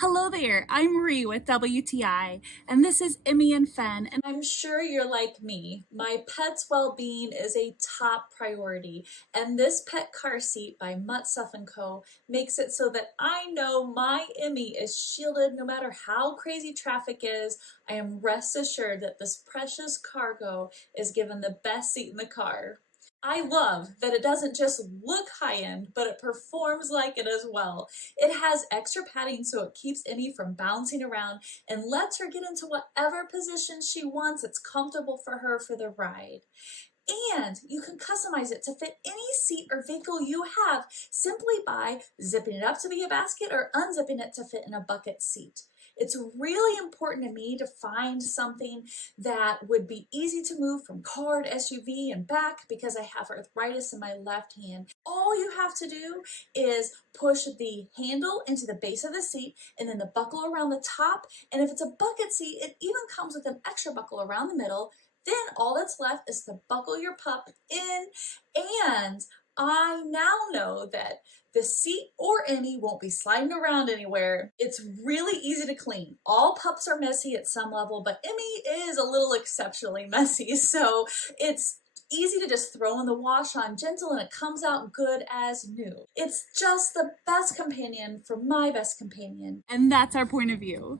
Hello there, I'm Marie with WTI, and this is Emmy and Fen, and I'm sure you're like me. My pet's well-being is a top priority, and this pet car seat by MuttStuff & Co. makes it so that I know my Emmy is shielded no matter how crazy traffic is. I am rest assured that this precious cargo is given the best seat in the car. I love that it doesn't just look high-end, but it performs like it as well. It has extra padding so it keeps Emmy from bouncing around and lets her get into whatever position she wants. It's comfortable for her for the ride. And you can customize it to fit any seat or vehicle you have simply by zipping it up to be a basket or unzipping it to fit in a bucket seat. It's really important to me to find something that would be easy to move from car to SUV and back because I have arthritis in my left hand. All you have to do is push the handle into the base of the seat and then the buckle around the top. And if it's a bucket seat, it even comes with an extra buckle around the middle. Then all that's left is to buckle your pup in, and I now know that the seat or Emmy won't be sliding around anywhere. It's really easy to clean. All pups are messy at some level, but Emmy is a little exceptionally messy, so it's easy to just throw in the wash on gentle and it comes out good as new. It's just the best companion for my best companion. And that's our point of view.